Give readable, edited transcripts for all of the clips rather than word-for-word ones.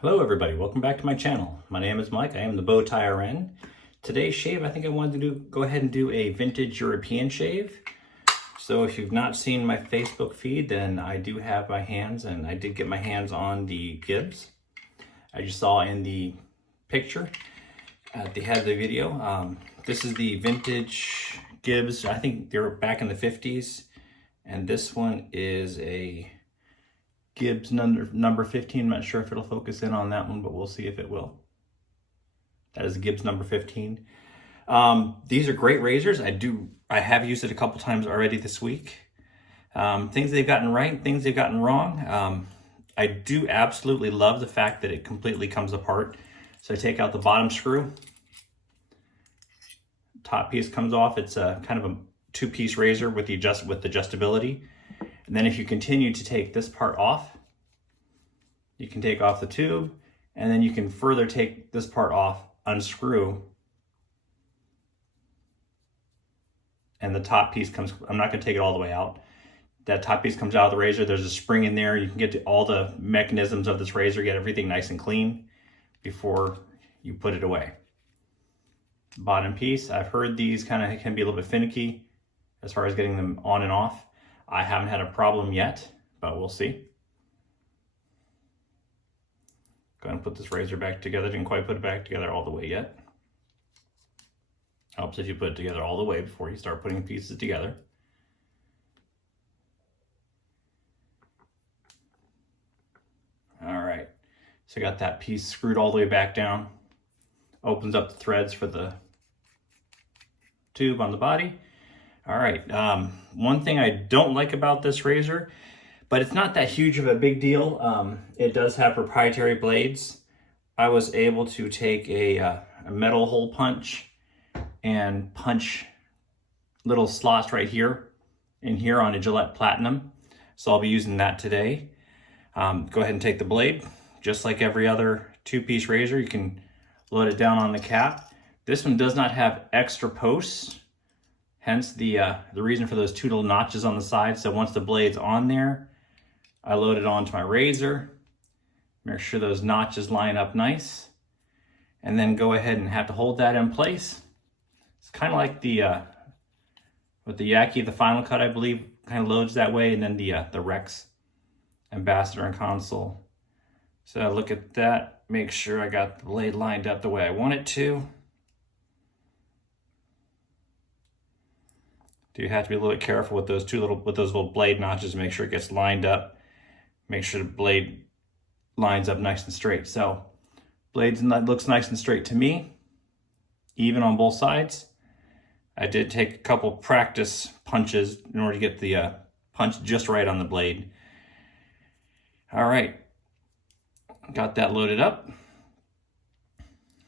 Hello everybody, welcome back to my channel. My name is Mike, I am the Bow Tie RN. Today's shave, I think I wanted to go ahead and do a vintage European shave. So if you've not seen my Facebook feed, then I do have my hands, and I did get my hands on the Gibbs. I just saw in the picture at the head of the video. This is the vintage Gibbs. I think they were back in the 50s. And this one is a Gibbs number 15. I'm not sure if it'll focus in on that one, but we'll see if it will. That is a Gibbs number 15. These are great razors. I have used it a couple times already this week. Things they've gotten right, things they've gotten wrong. I do absolutely love the fact that it completely comes apart. So I take out the bottom screw. Top piece comes off. It's a kind of a two-piece razor with adjustability. And then if you continue to take this part off, you can take off the tube, and then you can further take this part off, unscrew, and the top piece comes, I'm not gonna take it all the way out. That top piece comes out of the razor. There's a spring in there. You can get to all the mechanisms of this razor, get everything nice and clean before you put it away. Bottom piece, I've heard these kind of can be a little bit finicky as far as getting them on and off. I haven't had a problem yet, but we'll see. Go ahead and put this razor back together. Didn't quite put it back together all the way yet. Helps if you put it together all the way before you start putting pieces together. All right, so I got that piece screwed all the way back down. Opens up the threads for the tube on the body. All right, one thing I don't like about this razor, but it's not that huge of a big deal. It does have proprietary blades. I was able to take a metal hole punch and punch little slots right here and here on a Gillette Platinum. So I'll be using that today. Go ahead and take the blade. Just like every other two-piece razor, you can load it down on the cap. This one does not have extra posts. Hence the reason for those two little notches on the side. So once the blade's on there, I load it onto my razor. Make sure those notches line up nice. And then go ahead and have to hold that in place. It's kind of like with the Yaqi, the Final Cut, I believe, kind of loads that way. And then the Rex Ambassador and Console. So I look at that, make sure I got the blade lined up the way I want it to. You have to be a little bit careful with those little blade notches. Make sure it gets lined up. Make sure the blade lines up nice and straight. So blades looks nice and straight to me, even on both sides. I did take a couple practice punches in order to get the punch just right on the blade. All right, got that loaded up.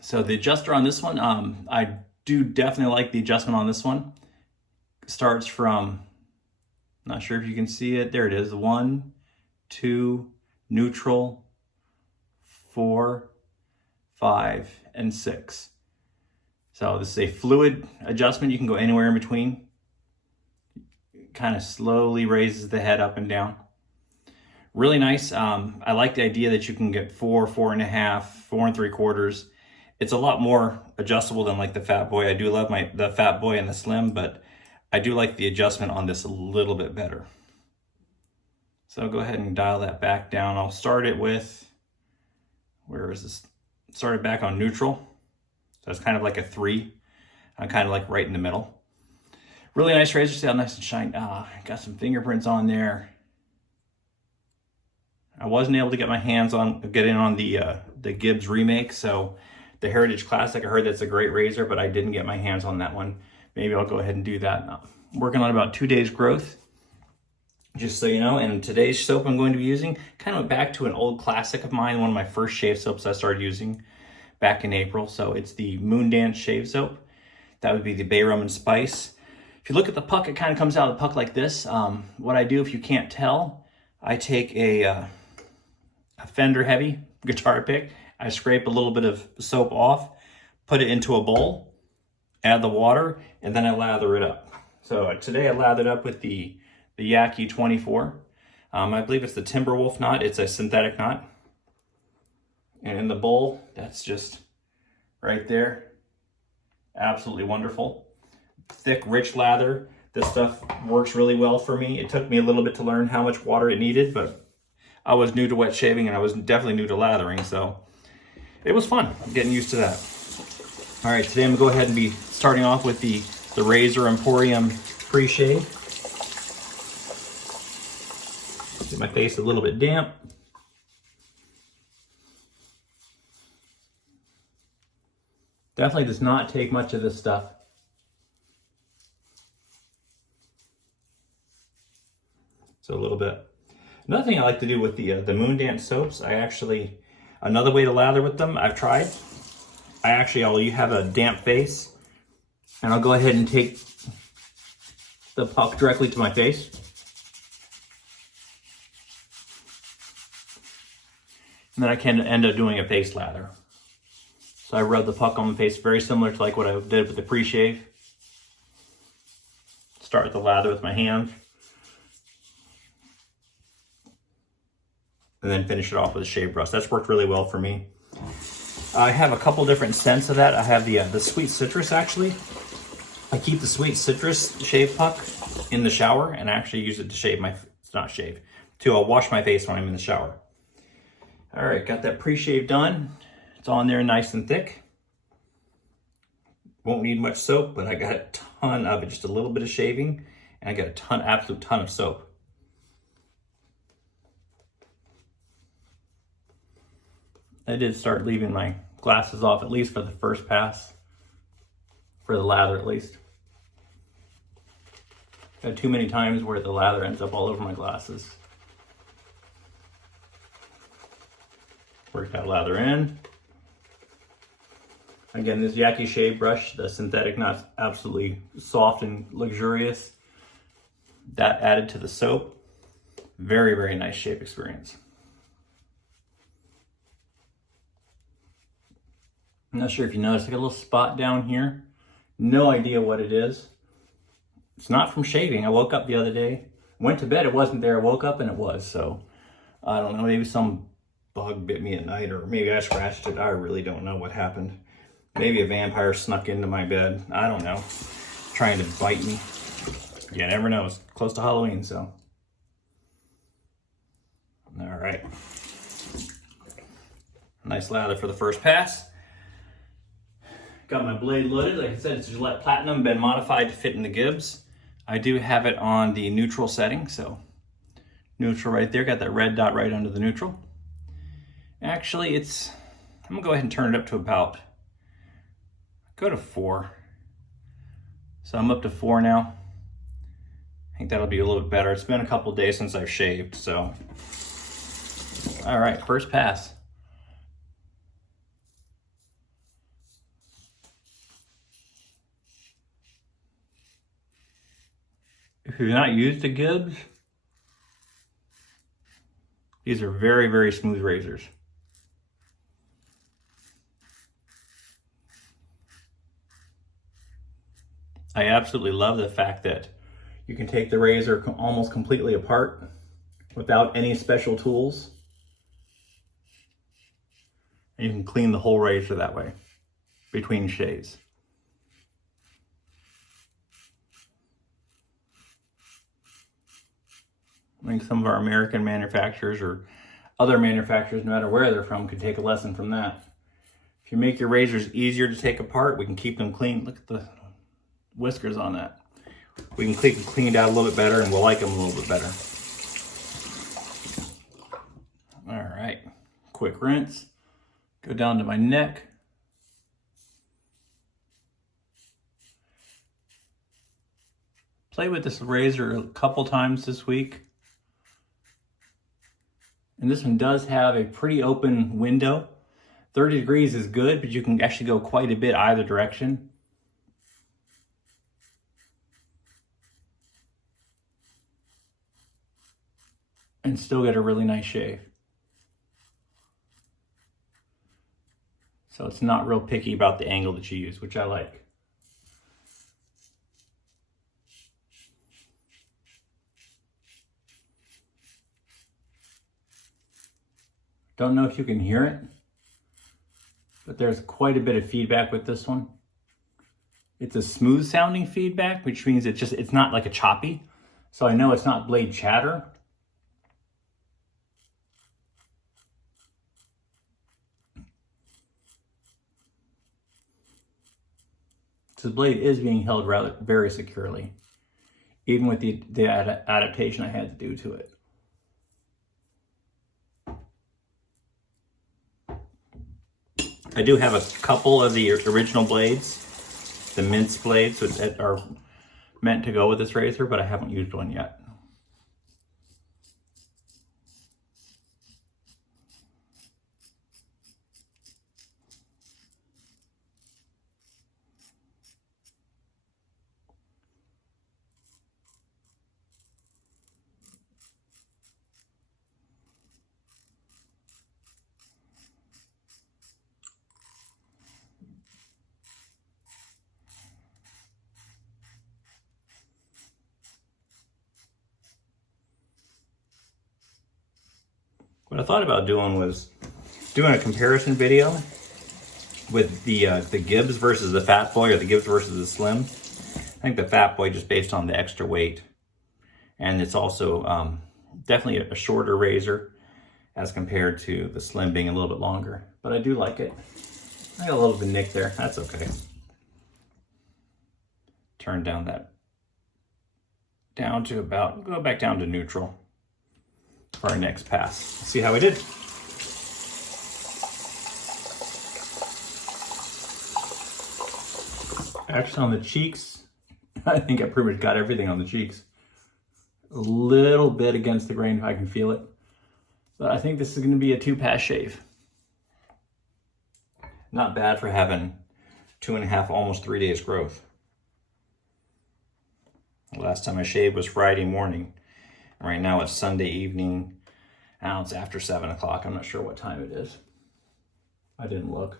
So the adjuster on this one, I do definitely like the adjustment on this one. Starts from, not sure if you can see it, there it is, 1, 2, neutral, 4, 5, and 6. So this is a fluid adjustment. You can go anywhere in between. Kind of slowly raises the head up and down. Really nice. I like the idea that you can get 4, 4.5, 4 3/4. It's a lot more adjustable than like the Fat Boy. I do love the Fat Boy and the Slim, but I do like the adjustment on this a little bit better. So I'll go ahead and dial that back down. I'll start it with, where is this? Start it back on neutral. So it's kind of like a 3. I'm kind of like right in the middle. Really nice razor. See how nice and shiny. Got some fingerprints on there. I wasn't able to get my hands on, get in on the Gibbs remake. So the Heritage Classic, I heard that's a great razor, but I didn't get my hands on that one. Maybe I'll go ahead and do that. I'm working on about 2 days growth, just so you know. And today's soap I'm going to be using, kind of back to an old classic of mine, one of my first shave soaps I started using back in April. So it's the MoonDance shave soap. That would be the Bay Rum and Spice. If you look at the puck, it kind of comes out of the puck like this. What I do, if you can't tell, I take a Fender Heavy guitar pick. I scrape a little bit of soap off, put it into a bowl, add the water, and then I lather it up. So today I lathered up with the Yaqi 24. I believe it's the Timberwolf knot. It's a synthetic knot. And in the bowl, that's just right there. Absolutely wonderful. Thick, rich lather. This stuff works really well for me. It took me a little bit to learn how much water it needed, but I was new to wet shaving and I was definitely new to lathering, so it was fun getting used to that. All right, today I'm gonna go ahead and be starting off with the Razor Emporium pre-shave. Get my face a little bit damp. Definitely does not take much of this stuff. So a little bit. Another thing I like to do with the MoonDance soaps, another way to lather with them, I've tried. I'll have a damp face, and I'll go ahead and take the puck directly to my face. And then I can end up doing a face lather. So I rub the puck on the face very similar to like what I did with the pre-shave. Start with the lather with my hands. And then finish it off with a shave brush. That's worked really well for me. I have a couple different scents of that. I have the sweet citrus actually. I keep the sweet citrus shave puck in the shower and I actually use it to shave to wash my face when I'm in the shower. All right, got that pre-shave done. It's on there nice and thick. Won't need much soap, but I got a ton of it, just a little bit of shaving, and I got a absolute ton of soap. I did start leaving my glasses off, at least for the first pass, for the lather at least. Got too many times where the lather ends up all over my glasses. Work that lather in. Again, this Yaqi shave brush, the synthetic, not absolutely soft and luxurious. That added to the soap. Very, very nice shave experience. I'm not sure if you noticed, I got a little spot down here. No idea what it is. It's not from shaving. I woke up the other day, went to bed, it wasn't there. I woke up and it was, so I don't know, maybe some bug bit me at night, or maybe I scratched it. I really don't know what happened. Maybe a vampire snuck into my bed. I don't know. Trying to bite me. You never know. It's close to Halloween, so. All right. Nice lather for the first pass. Got my blade loaded. Like I said, it's Gillette Platinum, been modified to fit in the Gibbs. I do have it on the neutral setting, so neutral right there. Got that red dot right under the neutral. Actually, I'm gonna go ahead and turn it up to about, go to 4. So I'm up to 4 now. I think that'll be a little bit better. It's been a couple days since I've shaved, so. All right, first pass. If you've not used a Gibbs, these are very, very smooth razors. I absolutely love the fact that you can take the razor almost completely apart without any special tools. And you can clean the whole razor that way between shaves. I think some of our American manufacturers or other manufacturers, no matter where they're from, could take a lesson from that. If you make your razors easier to take apart, we can keep them clean. Look at the whiskers on that. We can keep them cleaned out a little bit better and we'll like them a little bit better. All right, quick rinse. Go down to my neck. Play with this razor a couple times this week. And this one does have a pretty open window. 30 degrees is good, but you can actually go quite a bit either direction. And still get a really nice shave. So it's not real picky about the angle that you use, which I like. Don't know if you can hear it, but there's quite a bit of feedback with this one. It's a smooth sounding feedback, which means it's not like a choppy. So I know it's not blade chatter. So the blade is being held rather very securely, even with the adaptation I had to do to it. I do have a couple of the original blades, the mince blades that are meant to go with this razor, but I haven't used one yet. What I thought about doing was doing a comparison video with the Gibbs versus the Fat Boy, or the Gibbs versus the Slim. I think the Fat Boy, just based on the extra weight, and it's also definitely a shorter razor as compared to the Slim being a little bit longer. But I do like it. I got a little bit of nick there. That's okay. Turn down to about, go back down to neutral for our next pass. See how we did. Actually, on the cheeks, I think I pretty much got everything on the cheeks. A little bit against the grain if I can feel it. But I think this is going to be a 2-pass shave. Not bad for having 2.5, almost 3 days growth. The last time I shaved was Friday morning. Right now it's Sunday evening. Now it's after 7 o'clock. I'm not sure what time it is. I didn't look.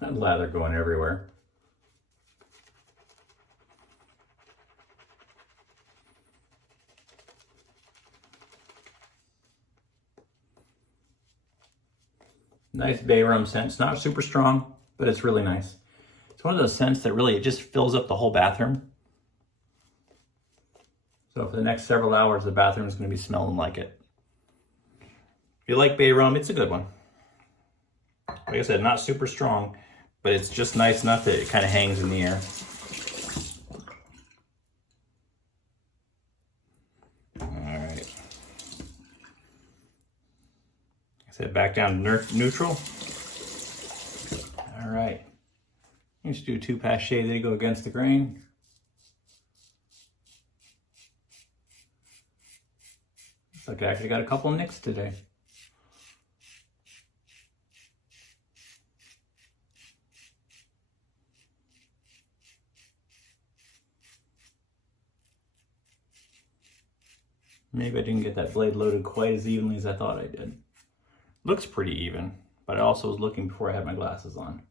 That lather going everywhere. Nice bay rum scent. It's not super strong, but it's really nice. It's one of those scents that really, it just fills up the whole bathroom. So for the next several hours, the bathroom is going to be smelling like it. If you like bay rum, it's a good one. Like I said, not super strong, but it's just nice enough that it kind of hangs in the air. Set back down to neutral. All right. Just do a 2-pass shave, they go against the grain. Looks like I actually got a couple nicks today. Maybe I didn't get that blade loaded quite as evenly as I thought I did. Looks pretty even, but I also was looking before I had my glasses on.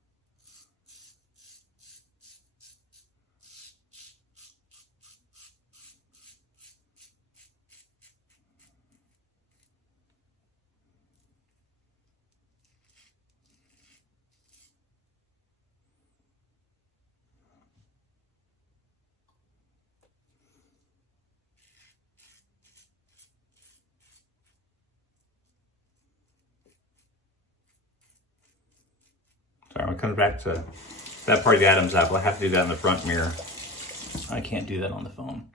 Sorry, when it comes back to that part of the Adam's apple, I have to do that in the front mirror. I can't do that on the phone.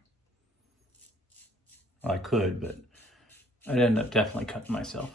Well, I could, but I'd end up definitely cutting myself.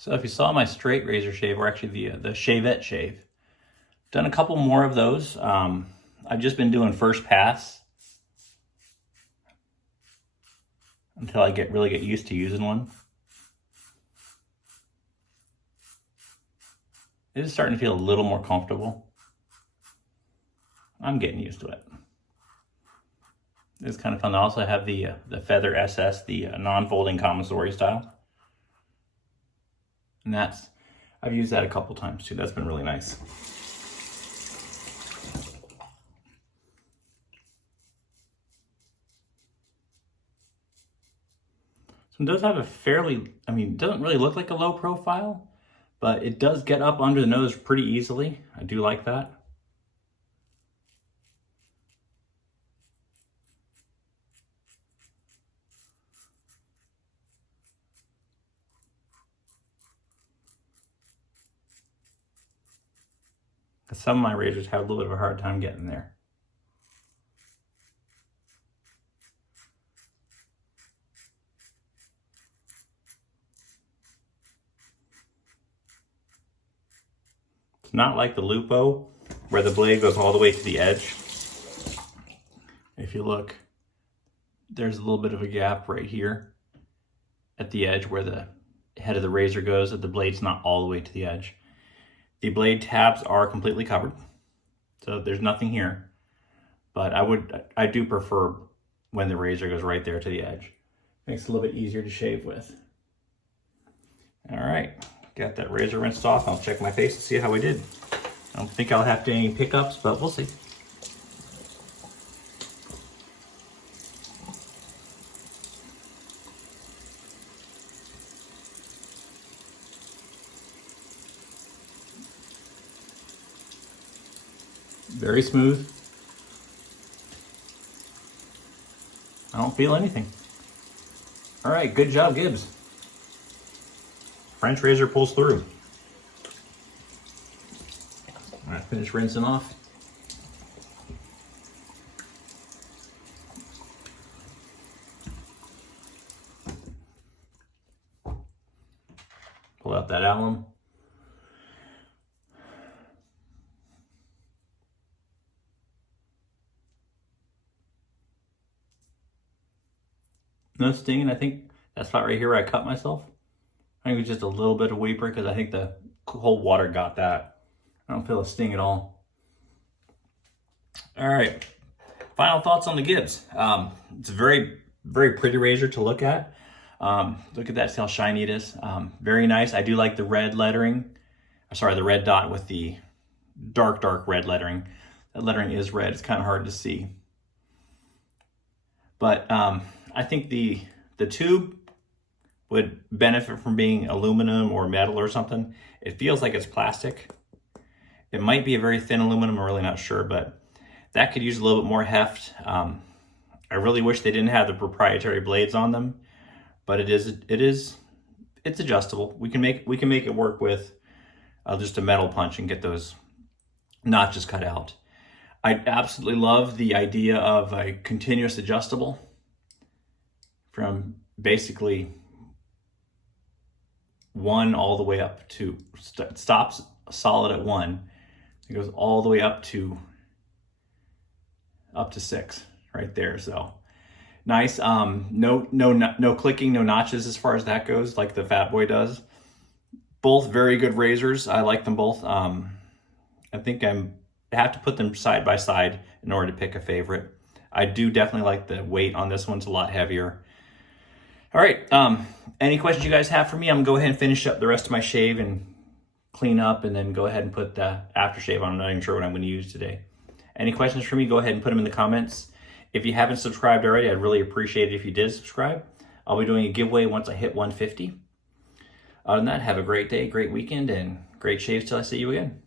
So if you saw my straight razor shave, or actually the Shavette shave, done a couple more of those. I've just been doing first pass until I really get used to using one. It is starting to feel a little more comfortable. I'm getting used to it. It's kind of fun. I also have the Feather SS, the non-folding commissary style. And I've used that a couple times too. That's been really nice. So it does have a fairly, it doesn't really look like a low profile, but it does get up under the nose pretty easily. I do like that. Some of my razors have a little bit of a hard time getting there. It's not like the Lupo, where the blade goes all the way to the edge. If you look, there's a little bit of a gap right here at the edge where the head of the razor goes, that the blade's not all the way to the edge. The blade tabs are completely covered, so there's nothing here. But I do prefer when the razor goes right there to the edge. Makes it a little bit easier to shave with. All right, got that razor rinsed off. I'll check my face to see how we did. I don't think I'll have to any pickups, but we'll see. Very smooth. I don't feel anything. All right, good job, Gibbs. French razor pulls through. All right, finish rinsing off. Pull out that alum. No stinging. I think that spot right here where I cut myself, I think it was just a little bit of weeper because I think the cold water got that. I don't feel a sting at all. All right, final thoughts on the Gibbs. It's a very, very pretty razor to look at. Look at that, see how shiny it is. Very nice. I do like the red lettering. Sorry, the red dot with the dark, dark red lettering. That lettering is red. It's kind of hard to see. But I think the tube would benefit from being aluminum or metal or something. It feels like it's plastic. It might be a very thin aluminum, I'm really not sure, but that could use a little bit more heft. I really wish they didn't have the proprietary blades on them, but it's adjustable. We can make it work with just a metal punch and get those notches cut out. I absolutely love the idea of a continuous adjustable from basically 1 all the way up to, stops solid at 1. It goes all the way up to 6 right there. So nice. No clicking, no notches as far as that goes, like the Fat Boy does. Both very good razors. I like them both. I think I have to put them side by side in order to pick a favorite. I do definitely like the weight on this one. It's a lot heavier. All right, any questions you guys have for me? I'm gonna go ahead and finish up the rest of my shave and clean up and then go ahead and put the aftershave on. I'm not even sure what I'm gonna use today. Any questions for me, go ahead and put them in the comments. If you haven't subscribed already, I'd really appreciate it if you did subscribe. I'll be doing a giveaway once I hit 150. Other than that, have a great day, great weekend, and great shaves till I see you again.